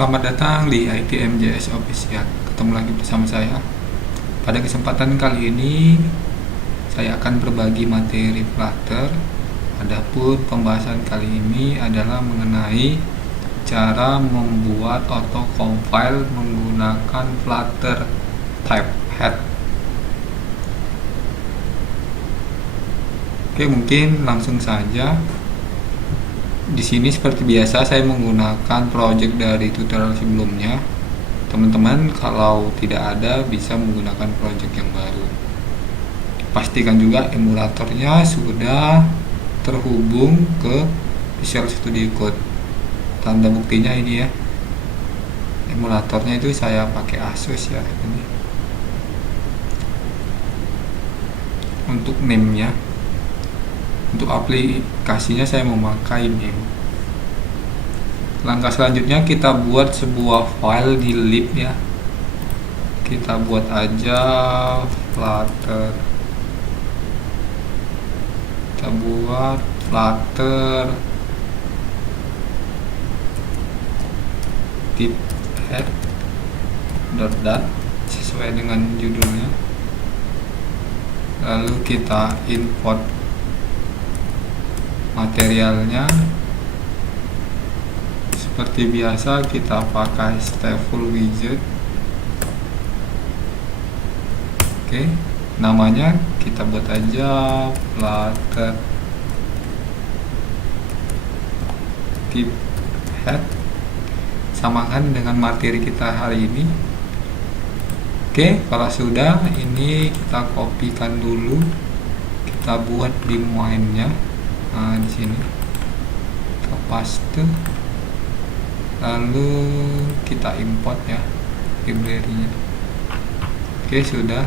Selamat datang di ITMJS Official. Ketemu lagi bersama saya. Pada kesempatan kali ini saya akan berbagi materi Flutter. Adapun pembahasan kali ini adalah mengenai cara membuat auto compile menggunakan Flutter Typehead. Oke, mungkin langsung saja. Di sini seperti biasa saya menggunakan project dari tutorial sebelumnya. Teman-teman kalau tidak ada bisa menggunakan project yang baru. Pastikan juga emulatornya sudah terhubung ke Visual Studio Code. Tanda buktinya ini ya. Emulatornya itu saya pakai Asus ya ini. Untuk name-nya, untuk aplikasinya saya memakai name. Langkah selanjutnya kita buat sebuah file di lib ya. Kita buat aja Flutter. Kita buat Flutter typehead dot sesuai dengan judulnya. Lalu kita import materialnya. Seperti biasa kita pakai stateful widget. Oke, namanya kita buat aja Flutter typehead, samakan dengan materi kita hari ini. Oke, kalau sudah ini kita kopikan dulu, kita buat di main-nya. Nah, di sini kita paste, lalu kita import ya library-nya. Oke, sudah.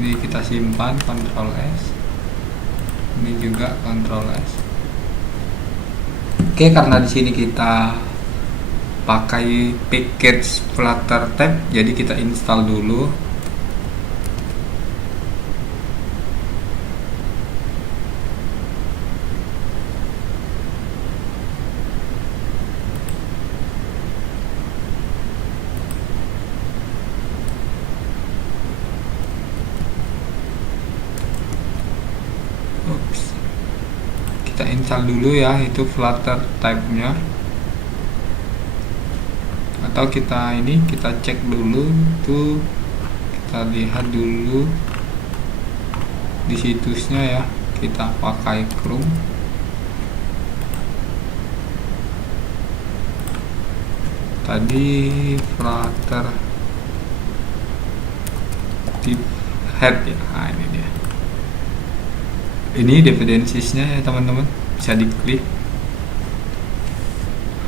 Ini kita simpan, Ctrl S. Ini juga Ctrl S. Oke, karena di sini kita pakai package Flutter Type, jadi kita install dulu. Kita install dulu ya, itu Flutter type-nya. Atau kita cek dulu tuh, kita lihat dulu di situsnya ya. Kita pakai Chrome. Tadi Flutter typehead ya. Nah, ini dia. Ini dependencies-nya ya teman-teman, bisa diklik.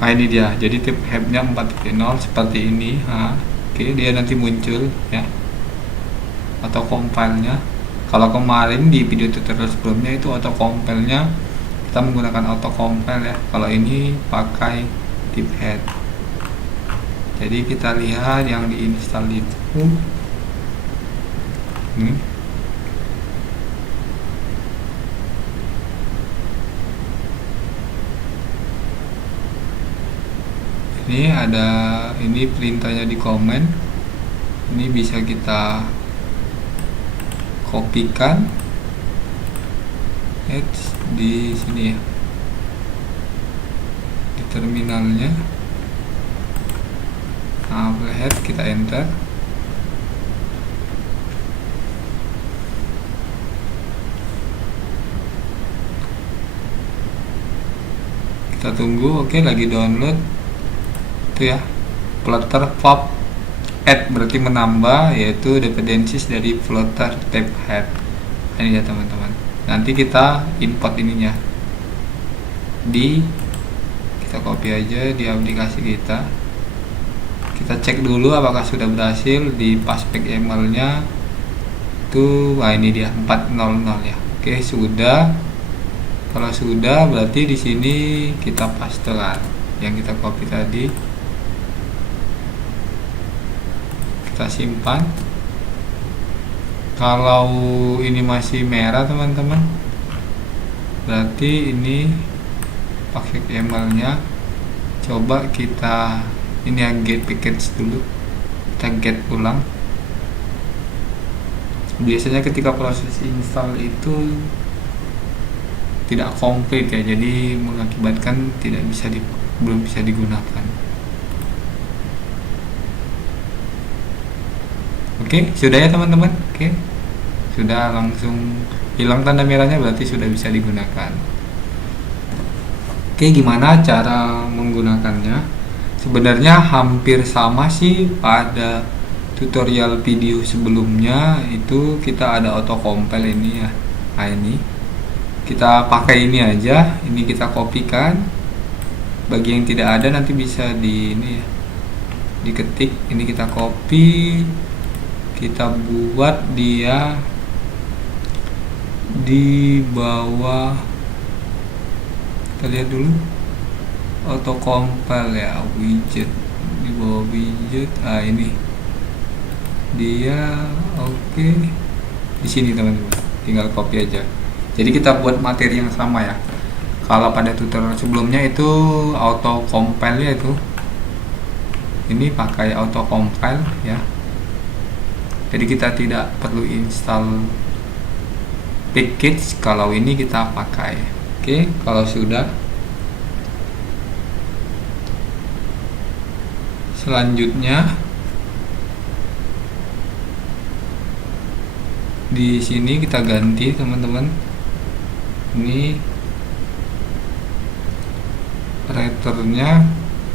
Nah, ini dia. Jadi typehead-nya 4.0 seperti ini. Nah, oke, dia nanti muncul ya. Atau compile-nya. Kalau kemarin di video tutorial sebelumnya itu auto compile-nya kita menggunakan auto compile ya. Kalau ini pakai typehead. Jadi kita lihat yang diinstal itu. Ini ada perintahnya di komen. Ini bisa kita kopikan di sini ya, di terminalnya. Nah, kita enter. Kita tunggu. Oke, lagi download. Itu ya, Flutter pop add berarti menambah, yaitu dependencies dari Flutter typehead. Ini ya teman-teman. Nanti kita import ininya kita copy aja di aplikasi kita. Kita cek dulu apakah sudah berhasil di passback emailnya itu. Nah, ini dia 400 ya. Oke, sudah. Kalau sudah berarti di sini kita pastekan yang kita copy tadi. Kita simpan. Kalau ini masih merah teman-teman, berarti ini pakai emailnya Coba kita ini ya, get package dulu, kita get ulang. Biasanya ketika proses install itu tidak komplit ya, jadi mengakibatkan belum bisa digunakan. Oke, sudah ya teman-teman. Oke, sudah, langsung hilang tanda merahnya, berarti sudah bisa digunakan. Oke, gimana cara menggunakannya? Sebenarnya hampir sama sih pada tutorial video sebelumnya. Itu kita ada auto compile ini ya. Nah, ini kita pakai ini aja, ini kita kopikan. Bagi yang tidak ada nanti bisa di ini ya, diketik, ini kita copy, kita buat dia di bawah. Kita lihat dulu auto compile ya, widget, di bawah widget. Ini dia. Oke, di sini teman-teman, tinggal copy aja. Jadi kita buat materi yang sama ya. Kalau pada tutorial sebelumnya itu auto compile ya, itu ini pakai auto compile ya. Jadi kita tidak perlu install package kalau ini kita pakai. Oke, kalau sudah, selanjutnya di sini kita ganti teman-teman, ini writernya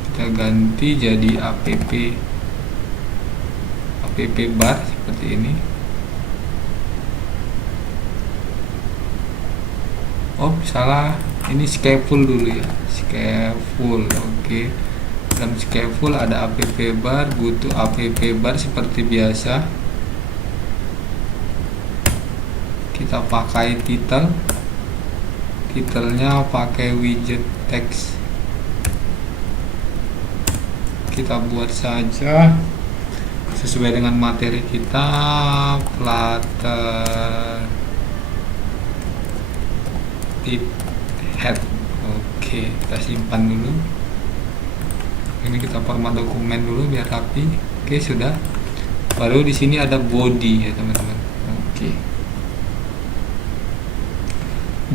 kita ganti jadi app bar seperti ini. Oh salah, ini scaffold dulu ya, scaffold. Oke, dalam scaffold ada app bar, butuh app bar seperti biasa. Kita pakai titelnya pakai widget text. Kita buat saja sesuai dengan materi kita, Flutter tip head. Oke, kita simpan dulu. Ini kita format dokumen dulu biar rapi. Oke, sudah. Baru di sini ada body ya teman-teman. Oke,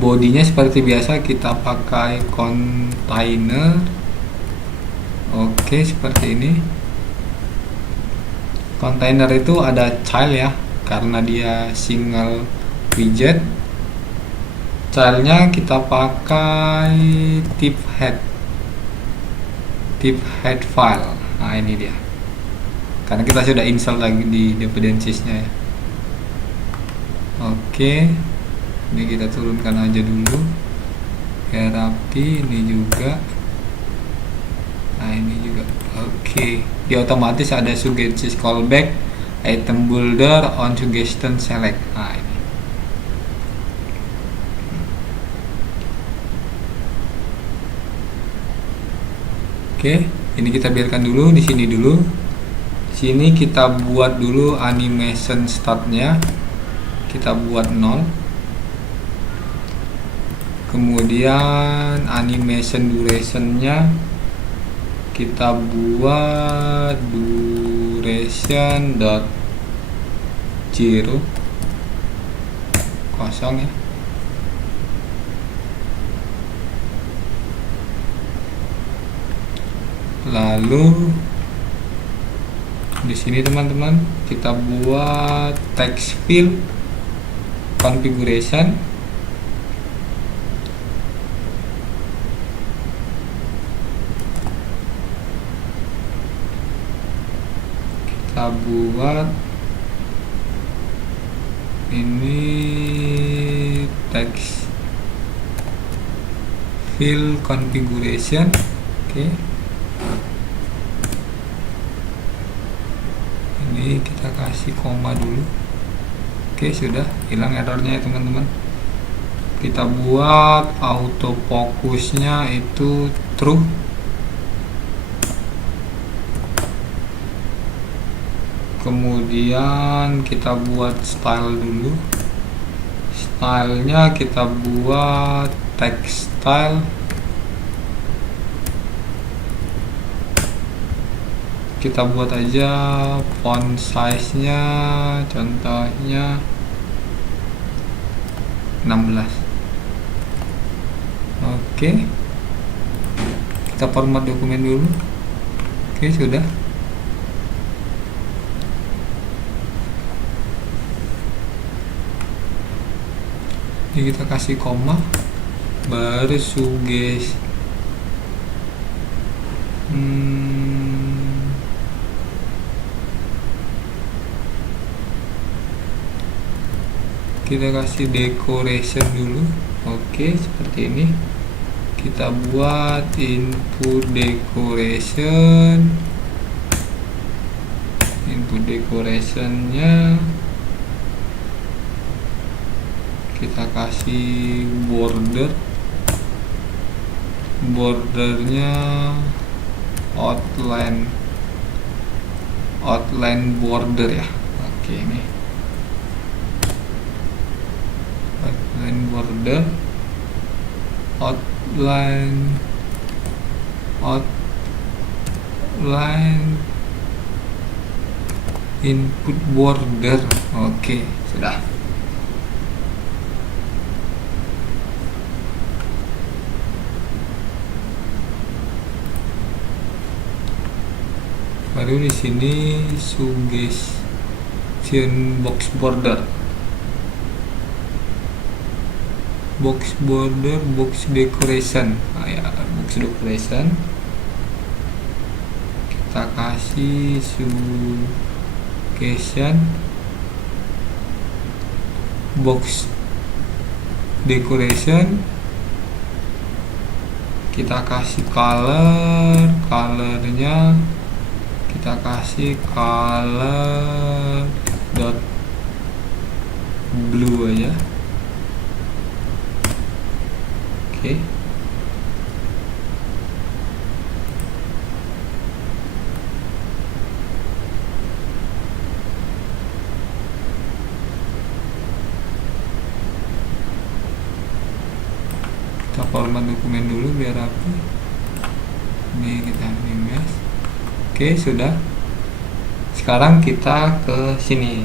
bodinya seperti biasa kita pakai container. Oke, seperti ini. Container itu ada child ya, karena dia single widget. Childnya kita pakai tip head file. Nah ini dia, karena kita sudah install lagi di dependencies-nya ya. Oke, ini kita turunkan aja dulu biar rapi. Ini juga, nah ini juga. Oke, dia otomatis ada suggestion callback, item builder, on suggestion select. Nah ini. Oke, ini kita biarkan dulu di sini dulu. Di sini kita buat dulu animation startnya, kita buat 0. Kemudian animation durationnya kita buat duration dot 0, kosong ya. Lalu di sini teman-teman kita buat text field configuration. Kita buat ini text field configuration. Oke. Ini kita kasih koma dulu. Oke, sudah hilang errornya ya teman-teman. Kita buat autofocusnya itu true. Kemudian kita buat style dulu. Stylenya kita buat text style. kita buat aja font size nya contohnya 16. Oke, kita format dokumen dulu. Oke, sudah. Ini kita kasih koma, baru suges. Kita kasih decoration dulu. Oke, seperti ini. Kita buat input decorationnya kita kasih bordernya outline border ya. Oke, ini outline border, outline input border. Oke, sudah. Baru di sini suggestion box decoration. Box decoration kita kasih suggestion box decoration, kita kasih colornya kita kasih color dot blue aja. Oke. Kita format dokumen dulu biar rapi. Ini kita image. Oke, sudah. Sekarang kita ke sini,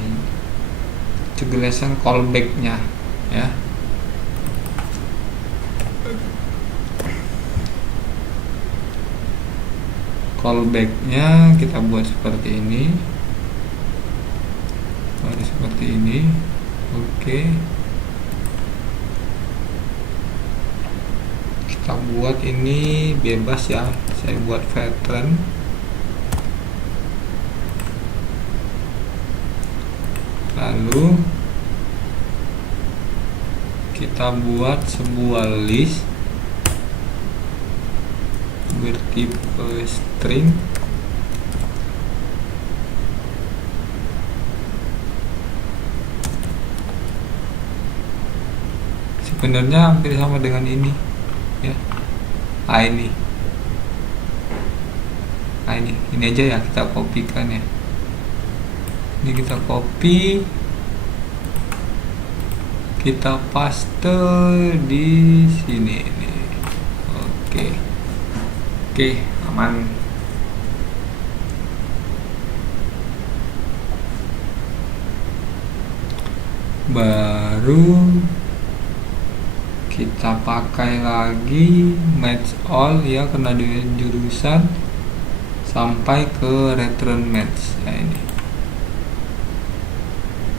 integration callback-nya ya. Callback-nya kita buat seperti ini. Oke. Kita buat ini bebas ya. Saya buat veteran. Lalu kita buat sebuah list bertipe string. Sebenarnya hampir sama dengan ini ya. Ini aja ya, kita kopikan ya. Ini kita copy, kita paste di sini nih. Oke, aman. Baru kita pakai lagi match all ya, karena dia jurusan sampai ke return match ya. Ini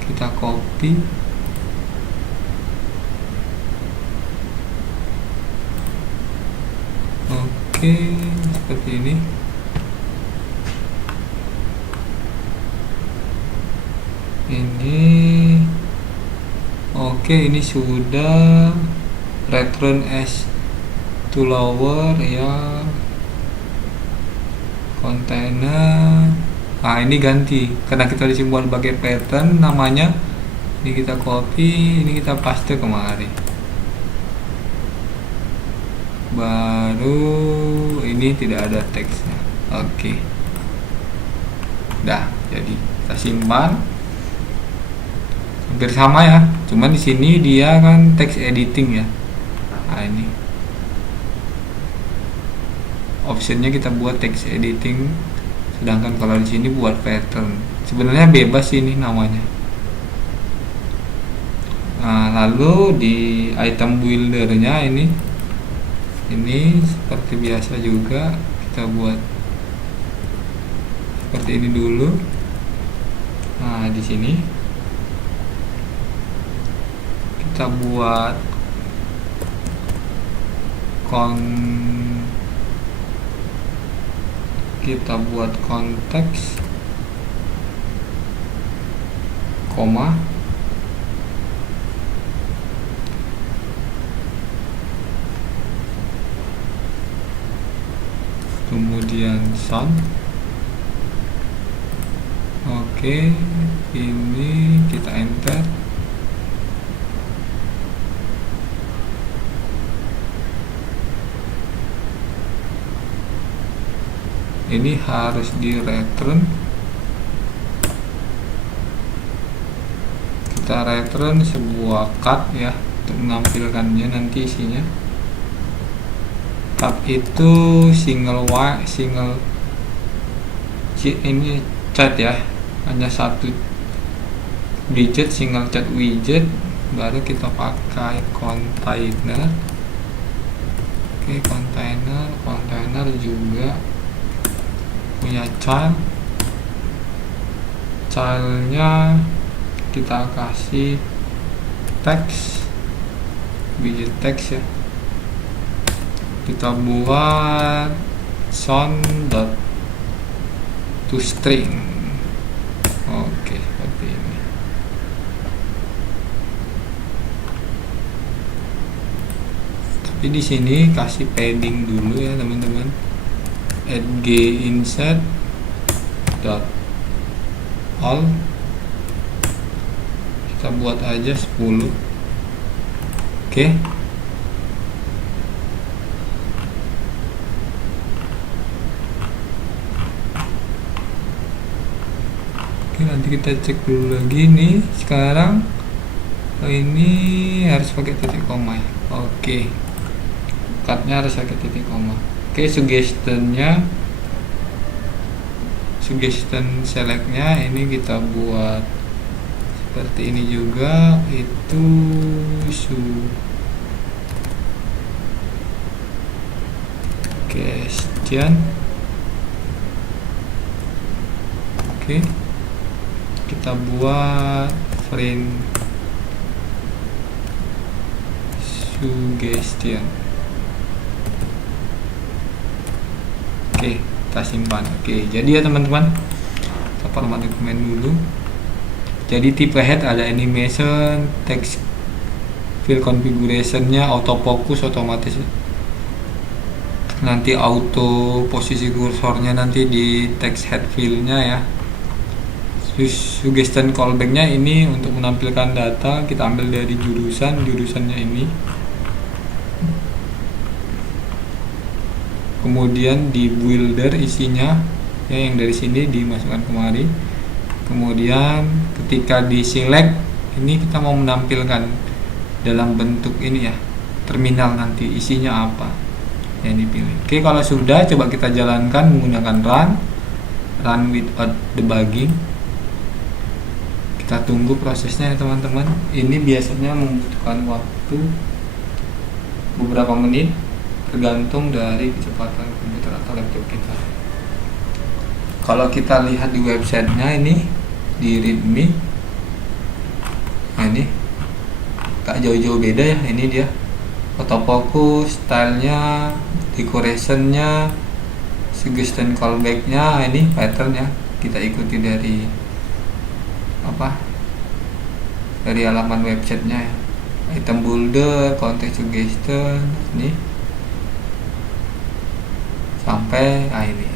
kita copy, oke, seperti ini. Ini sudah return as to lower ya, container. Ini ganti karena kita disimpan sebagai pattern namanya. Ini kita copy, ini kita paste kemari. Baru ini tidak ada teksnya. Oke. Dah, jadi kita simpan. Hampir sama ya, cuman di sini dia kan text editing ya. Ini optionnya kita buat text editing sedangkan kalau di sini buat pattern. Sebenarnya bebas ini namanya. Nah, lalu di item buildernya ini seperti biasa juga kita buat seperti ini dulu. Nah, di sini kita buat konteks koma, kemudian sound. Oke, ini kita enter. Ini harus di return. Kita return sebuah cut ya untuk menampilkannya nanti isinya. Tab itu single ini chat ya, hanya satu widget, single chat widget. Baru kita pakai container. Oke, container juga punya childnya kita kasih teks, widget teks ya. Kita buat sound.toString. Oke, seperti ini. Tapi di sini kasih padding dulu ya teman-teman. Add ginsert dot all, kita buat aja 10. Oke. Nanti kita cek dulu lagi nih. Sekarang ini harus pakai titik koma ya. Oke, cutnya harus pakai titik koma. Oke, suggestion selectnya ini kita buat seperti ini juga. Itu suggestion. Oke, kita buat frame suggestion. Oke, kita simpan. Oke, jadi ya teman-teman, kita format dokumen dulu. Jadi tipe head ada animation, text field configuration-nya autofocus otomatis. Nanti auto posisi kursornya nanti di text head field-nya ya. Suggestion callback-nya ini untuk menampilkan data, kita ambil dari jurusannya ini. Kemudian di builder isinya ya, yang dari sini dimasukkan kemari. Kemudian ketika di select ini kita mau menampilkan dalam bentuk ini ya, terminal nanti isinya apa yang dipilih. Oke, kalau sudah coba kita jalankan menggunakan run without debugging. Kita tunggu prosesnya ya teman-teman. Ini biasanya membutuhkan waktu beberapa menit, tergantung dari kecepatan komputer atau laptop kita. Kalau kita lihat di websitenya ini di readme, nah ini gak jauh-jauh beda ya. Ini dia autofocus, stylenya, decorationnya, suggestion callbacknya, ini patternnya kita ikuti dari dari halaman websitenya ya. Item builder, context suggestion, ini sampai ini.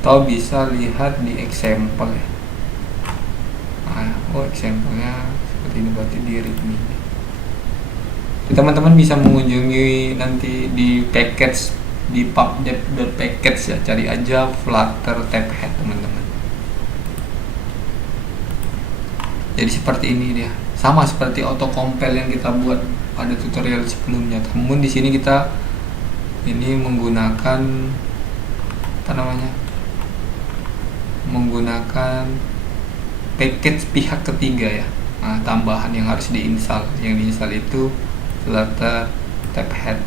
Atau bisa lihat di example ya. Example-nya seperti ini, berarti di readme. Teman-teman bisa mengunjungi nanti di package di pubdev.package ya, cari aja Flutter tab head teman-teman. Jadi seperti ini dia, sama seperti auto compile yang kita buat pada tutorial sebelumnya. Namun di sini kita ini menggunakan apa namanya, menggunakan package pihak ketiga ya. Nah, tambahan yang harus diinstal, yang diinstal itu Flutter Taphead.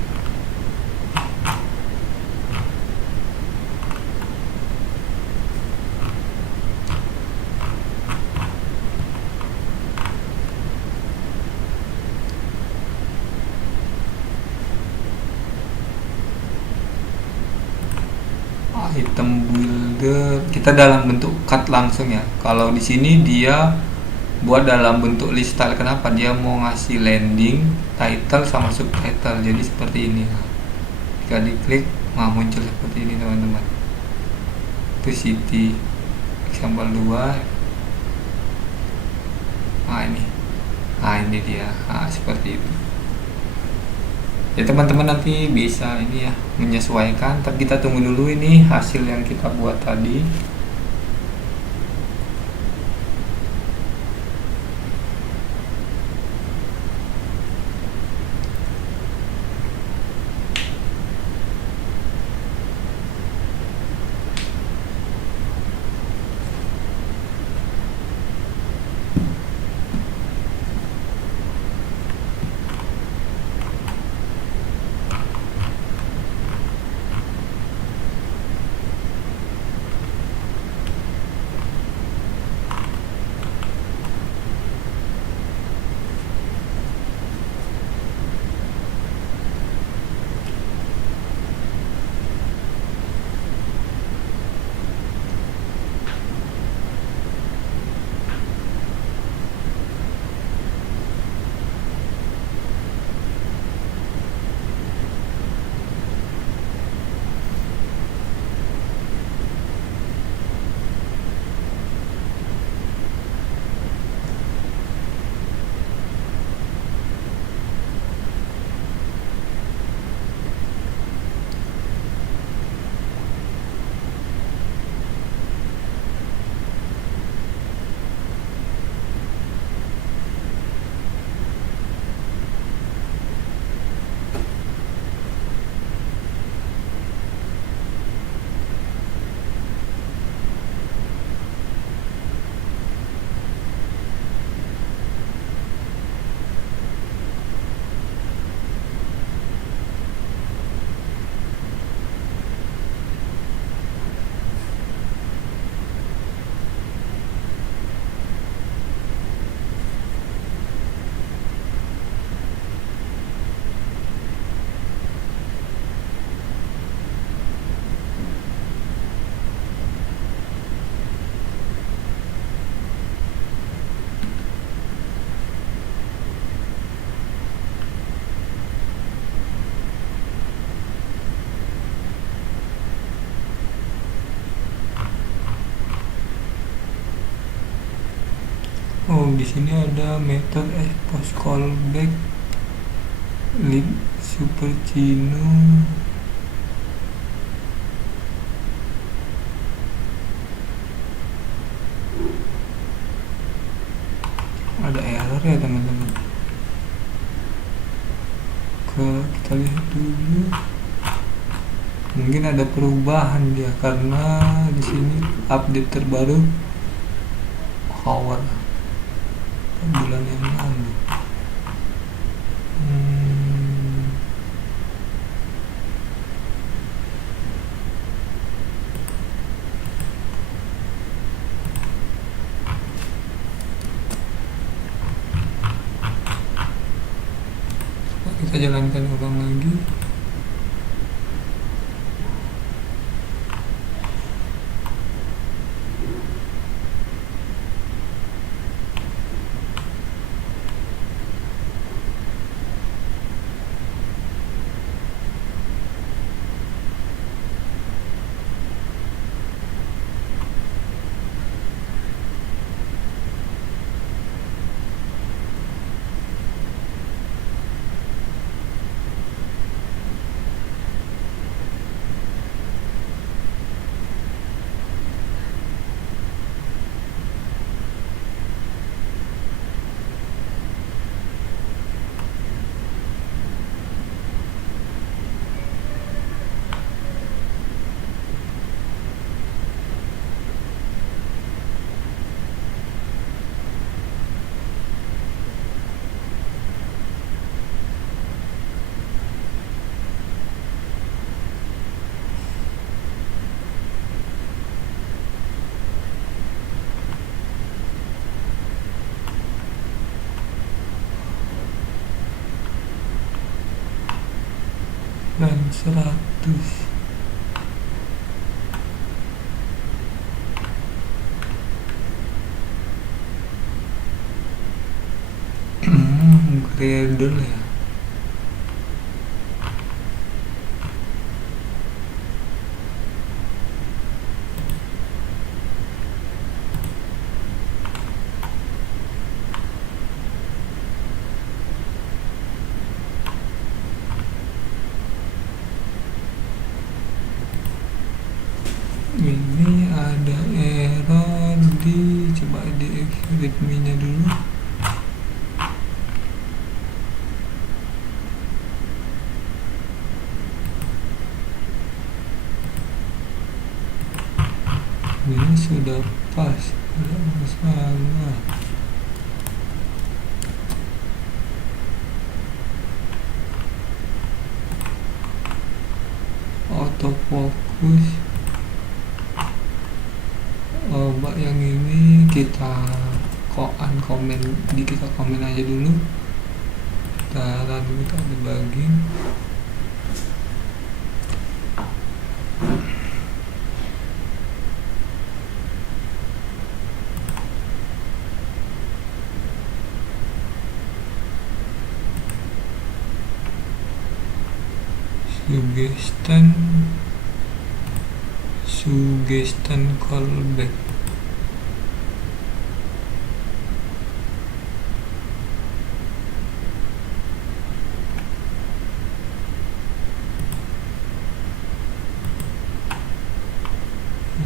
Item builder kita dalam bentuk cut langsung ya. Kalau di sini dia buat dalam bentuk list style. Kenapa? Dia mau ngasih landing, title sama subtitle. Jadi seperti ini. Nah, jika diklik, muncul seperti ini teman-teman. Itu city example 2. Ini dia. Seperti itu. Ya teman-teman nanti bisa ini ya menyesuaikan, tapi kita tunggu dulu ini hasil yang kita buat tadi. Di sini ada metode post callback lib supercino. Ada error ya teman-teman. Kita lihat dulu. Mungkin ada perubahan dia karena di sini update terbaru hour bulan yang lalu. Kita jalankan ulang lagi. dan 100. Gradle ya. Ini ada error di, coba di readme-nya dulu. Ini sudah pas, tidak masalah. Autofocus. Coba yang ini kita komen, kita komen aja dulu. Taruh dulu, kita debugging. Suggestion callback.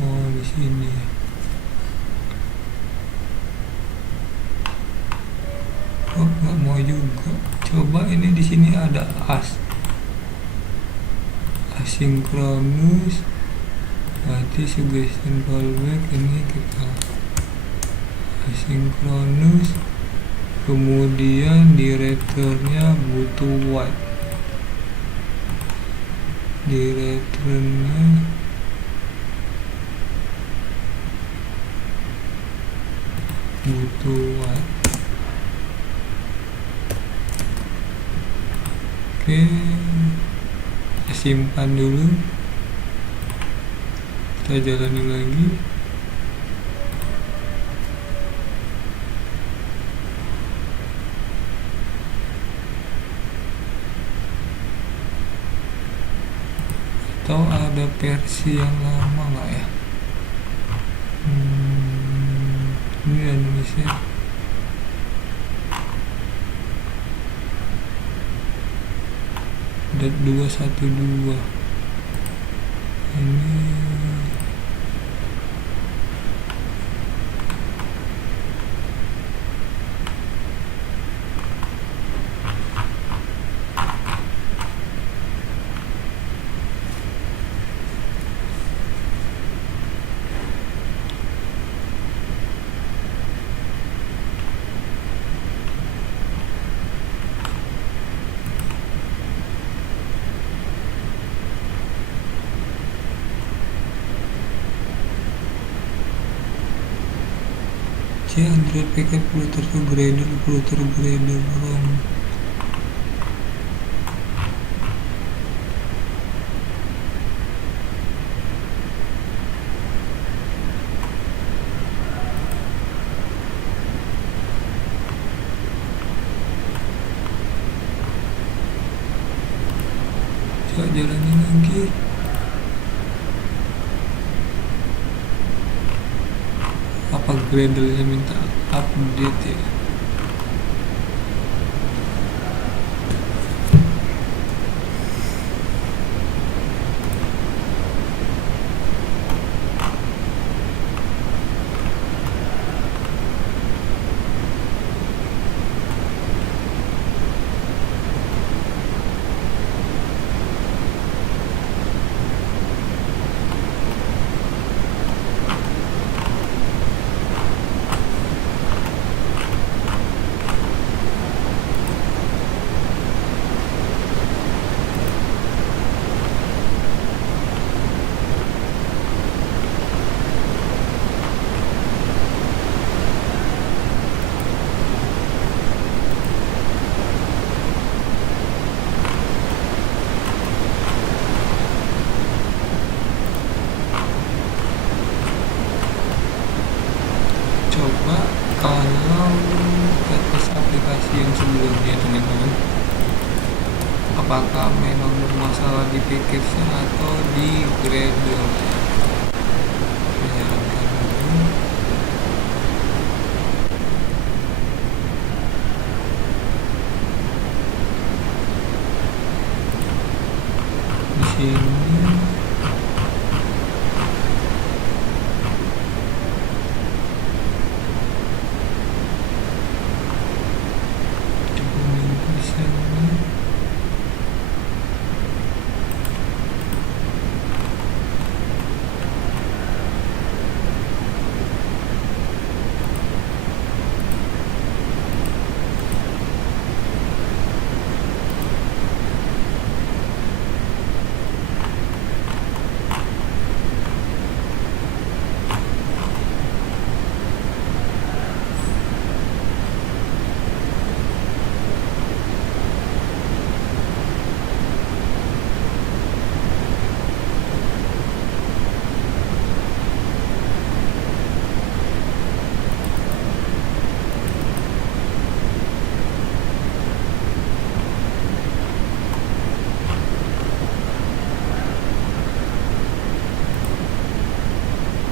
Oh, di sini. Oh, nggak mau juga. Coba ini di sini ada asynchronous, berarti suggestion callback ini kita asynchronous, kemudian di returnnya butuh white, di returnnya butuh white. Oke, kita simpan dulu, kita jalani lagi. Atau ada versi yang lama nggak ya? Ini Indonesia. .212 ini Android paket Flutter to Gradle ROM. Coba jalanin lagi. Apa Gradle-nya minta update ya? sebelumnya teman-teman. Apakah memang bermasalah di package-nya atau di Gradle? Saya jalankan dulu. Di sini dokumentasenya.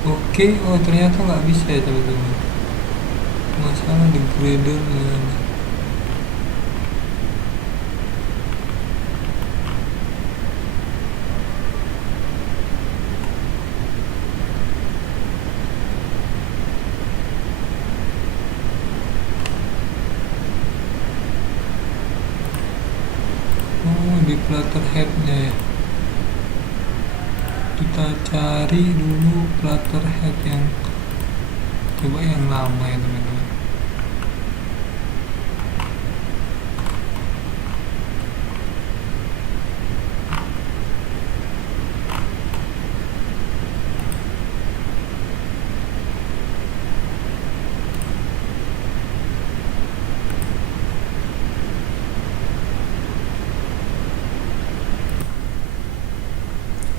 Oke, oh ternyata nggak bisa ya teman-teman. Masalah di Gradle. Oh, di Flutter head-nya ya. Kita cari dulu Flutter head yang coba yang lama ya teman-teman.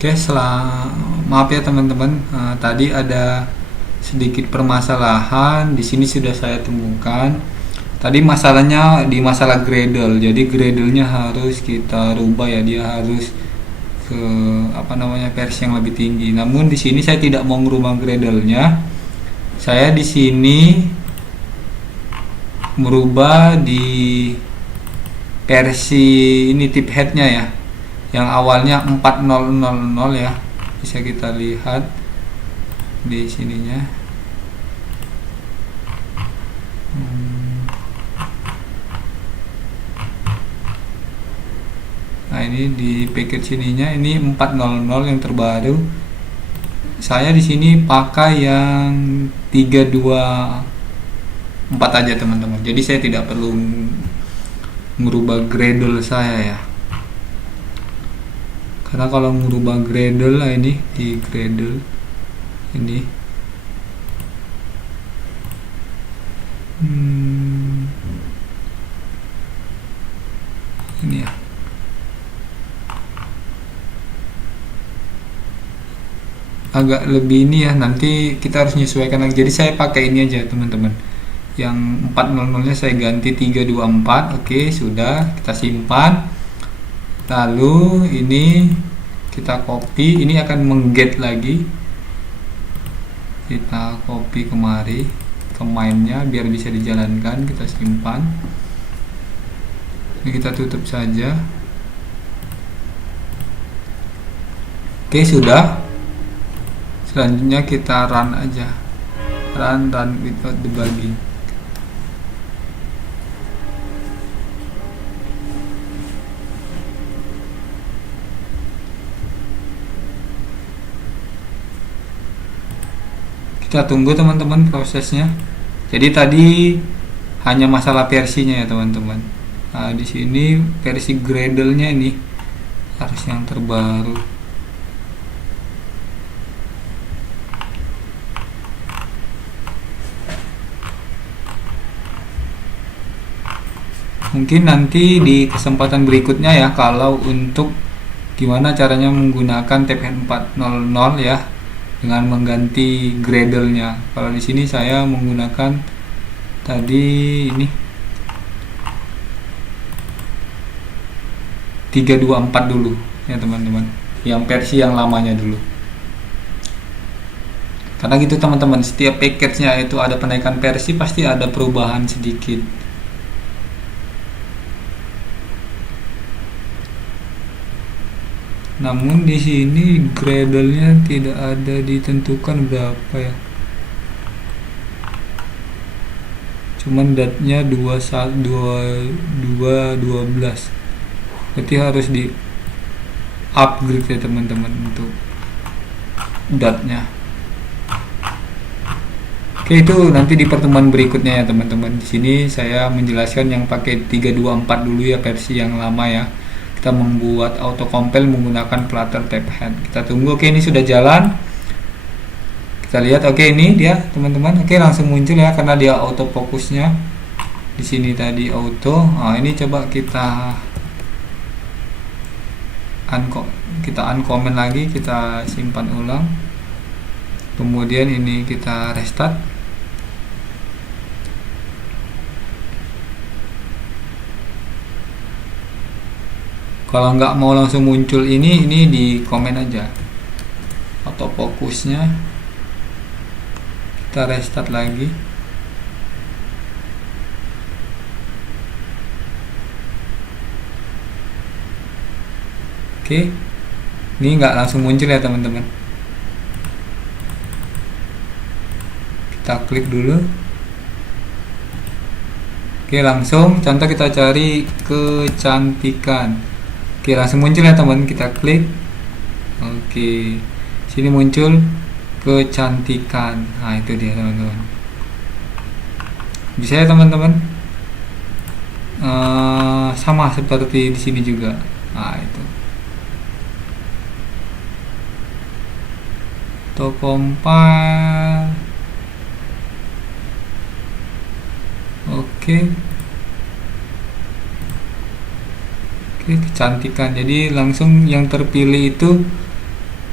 Oke, maaf ya teman-teman, tadi ada sedikit permasalahan di sini sudah saya temukan. Tadi masalahnya di masalah Gradle, jadi Gradle-nya harus kita rubah ya, dia harus ke versi yang lebih tinggi. Namun di sini saya tidak mau merubah Gradle-nya. Saya di sini merubah di versi ini tip head-nya ya, yang awalnya 4000 ya, bisa kita lihat di sininya. Nah ini di package sininya ini 400 yang terbaru. Saya di sini pakai yang 324 aja teman-teman. Jadi saya tidak perlu merubah Gradle saya ya. Karena kalau merubah Gradle lah ini di Gradle ini ini ya, agak lebih ini ya, nanti kita harus menyesuaikan lagi. Jadi saya pakai ini aja teman-teman, yang 400 nya saya ganti 324. Oke, sudah kita simpan. Lalu ini kita copy, ini akan mengget lagi, kita copy kemari ke mainnya biar bisa dijalankan. Kita simpan, ini kita tutup saja. Oke, sudah. Selanjutnya kita run aja, run without debugging. Kita tunggu teman-teman prosesnya. Jadi tadi hanya masalah versinya ya teman-teman. Nah, di sini versi Gradle-nya ini harus yang terbaru. Mungkin nanti di kesempatan berikutnya ya, kalau untuk gimana caranya menggunakan TPH 400 ya, dengan mengganti Gradle-nya. Kalau di sini saya menggunakan tadi ini 324 dulu ya teman-teman, yang versi yang lamanya dulu. Karena gitu teman-teman, setiap package-nya itu ada penaikan versi, pasti ada perubahan sedikit. Namun di sini Gradle-nya tidak ada ditentukan berapa ya. Cuman datnya 12. Berarti harus di upgrade ya teman-teman untuk datnya. Oke, itu nanti di pertemuan berikutnya ya teman-teman. Di sini saya menjelaskan yang pakai 324 dulu ya, versi yang lama ya. Kita membuat auto compile menggunakan Flutter Taphead. Kita tunggu. Oke, ini sudah jalan. Kita lihat. Oke, ini dia teman-teman. Oke, langsung muncul ya karena dia auto fokusnya. Di sini tadi auto. Nah, ini coba kita uncomment lagi, kita simpan ulang. Kemudian ini kita restart. Kalau nggak mau langsung muncul ini di komen aja autofokusnya. Kita restart lagi. Oke, ini nggak langsung muncul ya teman-teman. Kita klik dulu. Oke, langsung contoh kita cari kecantikan. Oke, langsung muncul ya teman, kita klik. Oke, sini muncul kecantikan. Nah, itu dia teman-teman. Bisa ya teman-teman. Sama seperti di sini juga. Nah, itu. Compile. Oke, kecantikan. Jadi langsung yang terpilih itu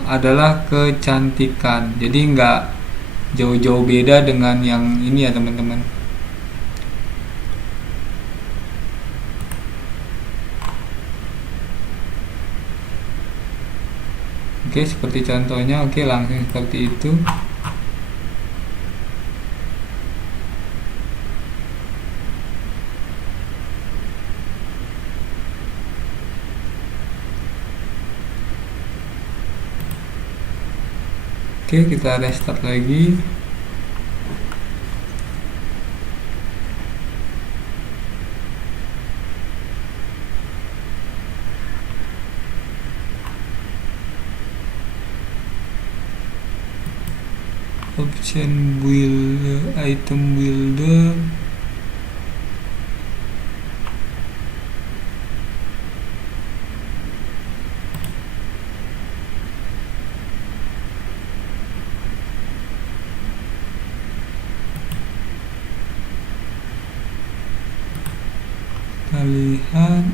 adalah kecantikan. Jadi nggak jauh-jauh beda dengan yang ini ya teman-teman. Oke, seperti contohnya. Oke, langsung seperti itu. Oke, kita restart lagi. Option build, item builder. Kita lihat.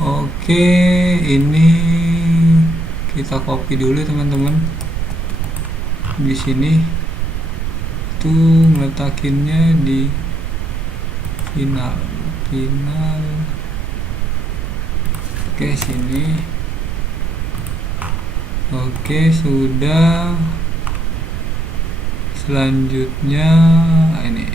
Oke, ini kita copy dulu teman-teman. Di sini tuh ngeletakinnya di final. Oke, sini. Oke, sudah. Selanjutnya ini.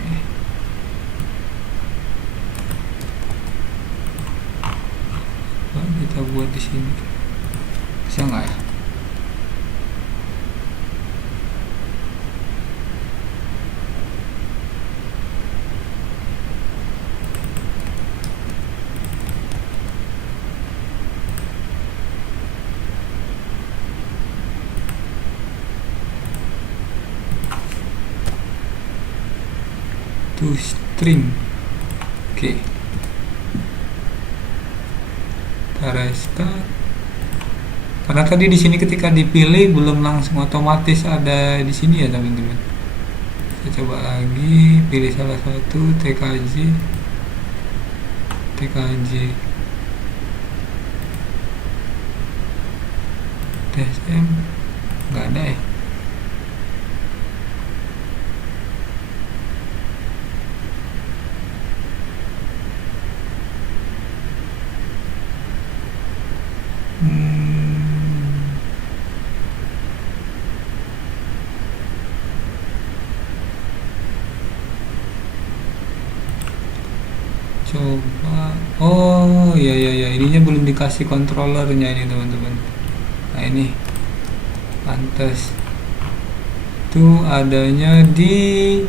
Kita buat di sini. Bisa nggak ya? To string. Oke. Kita restart. Karena tadi di sini ketika dipilih belum langsung otomatis ada di sini ya teman-teman. Saya coba lagi, pilih salah satu TKJ TSM nggak ada ya. Coba, oh iya iya iya, ininya belum dikasih controllernya ini teman-teman. Nah ini pantas itu adanya di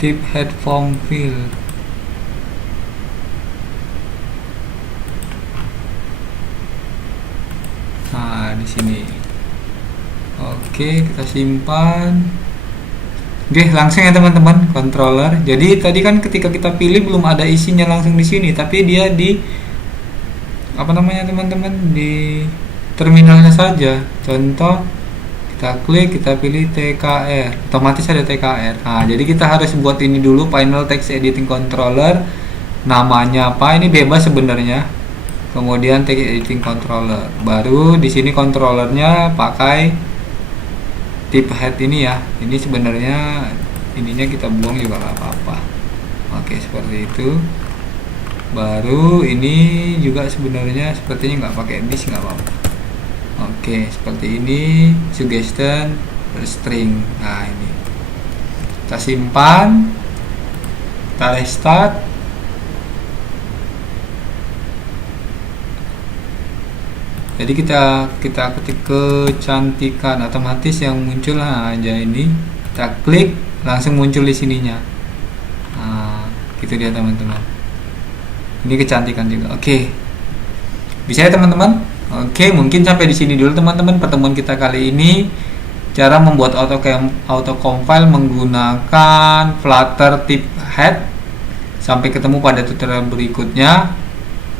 tip headphone fill. Nah di sini. Oke, kita simpan. Oke, langsung ya teman-teman, controller. Jadi tadi kan ketika kita pilih belum ada isinya langsung di sini, tapi dia di apa namanya teman-teman, di terminalnya saja. Contoh, kita klik, kita pilih TKR, otomatis ada TKR. Nah, jadi kita harus buat ini dulu, final text editing controller. Namanya apa? Ini bebas sebenarnya. Kemudian text editing controller. Baru di sini controllernya pakai tip head ini ya. Ini sebenarnya ininya kita buang juga nggak apa-apa. Oke, seperti itu. Baru ini juga sebenarnya sepertinya nggak pakai disk, nggak apa-apa. Oke, seperti ini suggestion string. Nah ini kita simpan, kita restart. Jadi kita ketik kecantikan, otomatis yang muncul aja ini, kita klik langsung muncul di sininya. Nah gitu dia teman-teman, ini kecantikan juga. Oke, bisa ya teman-teman. Oke, mungkin sampai di sini dulu teman-teman pertemuan kita kali ini. Cara membuat auto compile menggunakan Flutter tip head. Sampai ketemu pada tutorial berikutnya.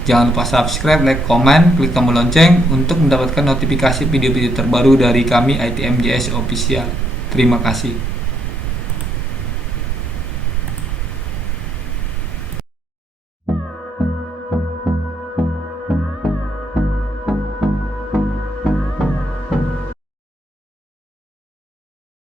Jangan lupa subscribe, like, komen, klik tombol lonceng untuk mendapatkan notifikasi video-video terbaru dari kami ITMJS Official. Terima kasih.